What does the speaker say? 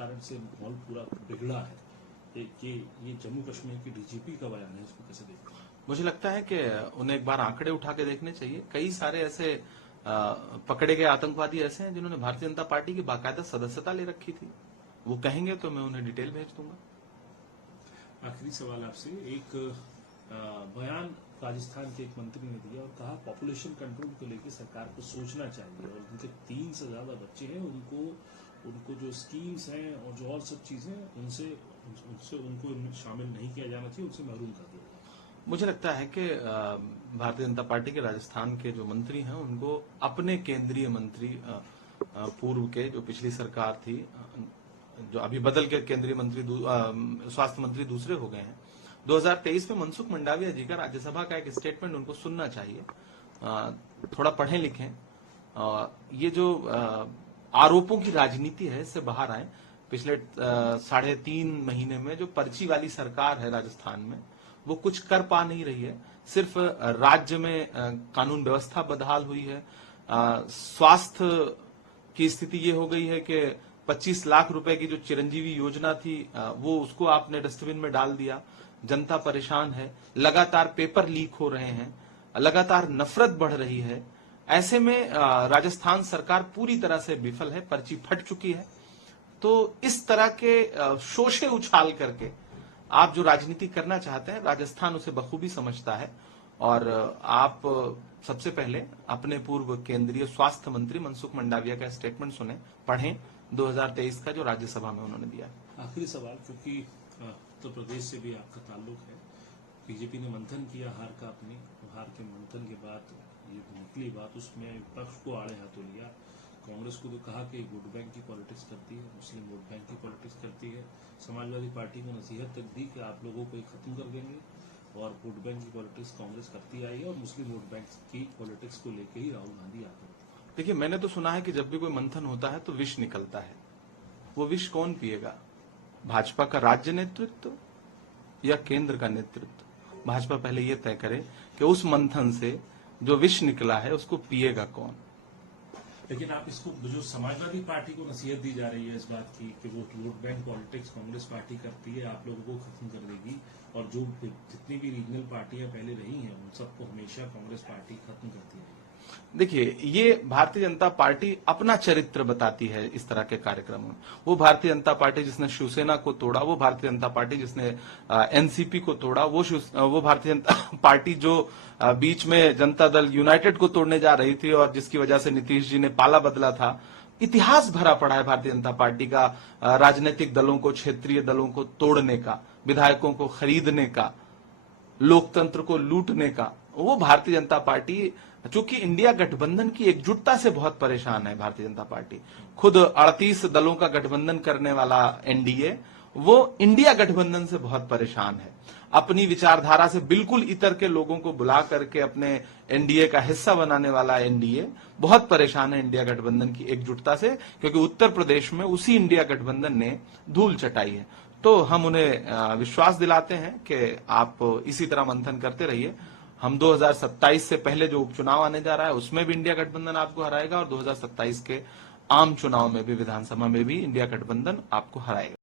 कारण से माहौल पूरा बिगड़ा है। ये जम्मू कश्मीर की डीजीपी का बयान है, इसको कैसे देखते हैं? मुझे लगता है कि उन्हें एक बार आंकड़े उठा के देखने चाहिए। कई सारे ऐसे पकड़े गए आतंकवादी ऐसे हैं जिन्होंने भारतीय जनता पार्टी की बाकायदा सदस्यता ले रखी थी। वो कहेंगे तो मैं उन्हें डिटेल भेज दूंगा। आखिरी सवाल आपसे, एक बयान राजस्थान के एक मंत्री ने दिया और कहा पॉपुलेशन कंट्रोल को लेकर सरकार को सोचना चाहिए और उनके 3 से ज्यादा बच्चे हैं, उनको जो स्कीम्स हैं और जो और सब चीजें उनसे उनको शामिल नहीं किया जाना चाहिए, उनसे महरूम कर दिया जाए। मुझे लगता है कि भारतीय जनता पार्टी के राजस्थान के जो मंत्री हैं उनको अपने केंद्रीय मंत्री पूर्व के जो पिछली सरकार थी, जो अभी बदल के केंद्रीय मंत्री स्वास्थ्य मंत्री दूसरे हो गए हैं, 2023 में मनसुख मंडाविया जी का राज्यसभा का एक स्टेटमेंट उनको सुनना चाहिए। थोड़ा पढ़ें लिखें, ये जो आरोपों की राजनीति है इससे बाहर आए। पिछले 3.5 महीने में जो पर्ची वाली सरकार है राजस्थान में, वो कुछ कर पा नहीं रही है। सिर्फ राज्य में कानून व्यवस्था बदहाल हुई है। स्वास्थ्य की स्थिति ये हो गई है कि 25 लाख रुपए की जो चिरंजीवी योजना थी वो उसको आपने डस्टबिन में डाल दिया। जनता परेशान है, लगातार पेपर लीक हो रहे हैं, लगातार नफरत बढ़ रही है। ऐसे में राजस्थान सरकार पूरी तरह से विफल है, पर्ची फट चुकी है। तो इस तरह के शोषे उछाल करके आप जो राजनीति करना चाहते हैं, राजस्थान उसे बखूबी समझता है। और आप सबसे पहले अपने पूर्व केंद्रीय स्वास्थ्य मंत्री मनसुख मंडाविया का स्टेटमेंट सुने, पढ़ें 2023 का जो राज्यसभा में उन्होंने दिया। आखिरी सवाल, क्योंकि उत्तर प्रदेश से भी आपका ताल्लुक है, बीजेपी ने मंथन किया हार का, अपनी हार के मंथन के बाद ये निकली बात, उसमें विपक्ष को आड़े हाथों लिया। कांग्रेस को तो कहा कि वोट बैंक की पॉलिटिक्स करती है, मुस्लिम वोट बैंक की पॉलिटिक्स करती है। समाजवादी पार्टी को नसीहत तक दी कि आप लोगों को ये खत्म कर देंगे, और वोट बैंक की पॉलिटिक्स कांग्रेस करती आई है और मुस्लिम वोट बैंक की पॉलिटिक्स को लेकर ही राहुल गांधी आगे बढ़ते। देखिए, मैंने तो सुना है कि जब भी कोई मंथन होता है तो विष निकलता है। वो विष कौन पिएगा? भाजपा का राज्य नेतृत्व या केंद्र का नेतृत्व? भाजपा पहले ये तय करे कि उस मंथन से जो विष निकला है उसको पिएगा कौन। लेकिन आप इसको, जो समाजवादी पार्टी को नसीहत दी जा रही है इस बात की कि वो vote bank politics Congress party करती है, आप लोगों को खत्म कर देगी, और जो जितनी भी रीजनल पार्टियां पहले रही हैं उन सबको हमेशा कांग्रेस पार्टी खत्म करती है। देखिए, ये भारतीय जनता पार्टी अपना चरित्र बताती है इस तरह के कार्यक्रमों में। वो भारतीय जनता पार्टी जिसने शिवसेना को तोड़ा, वो भारतीय जनता पार्टी जिसने एनसीपी को तोड़ा, वो भारतीय जनता पार्टी जो बीच में जनता दल यूनाइटेड को तोड़ने जा रही थी और जिसकी वजह से नीतीश जी ने पाला बदला था। इतिहास भरा पड़ा है भारतीय जनता पार्टी का राजनीतिक दलों को, क्षेत्रीय दलों को तोड़ने का, विधायकों को खरीदने का, लोकतंत्र को लूटने का। वो भारतीय जनता पार्टी, चूंकि इंडिया गठबंधन की एकजुटता से बहुत परेशान है भारतीय जनता पार्टी, खुद 38 दलों का गठबंधन करने वाला एनडीए, वो इंडिया गठबंधन से बहुत परेशान है। अपनी विचारधारा से बिल्कुल इतर के लोगों को बुला करके अपने एनडीए का हिस्सा बनाने वाला एनडीए बहुत परेशान है इंडिया गठबंधन की एकजुटता से, क्योंकि उत्तर प्रदेश में उसी इंडिया गठबंधन ने धूल चटाई है। तो हम उन्हें विश्वास दिलाते हैं कि आप इसी तरह मंथन करते रहिए। हम 2027 से पहले जो उपचुनाव आने जा रहा है उसमें भी इंडिया गठबंधन आपको हराएगा, और 2027 के आम चुनाव में भी, विधानसभा में भी इंडिया गठबंधन आपको हराएगा।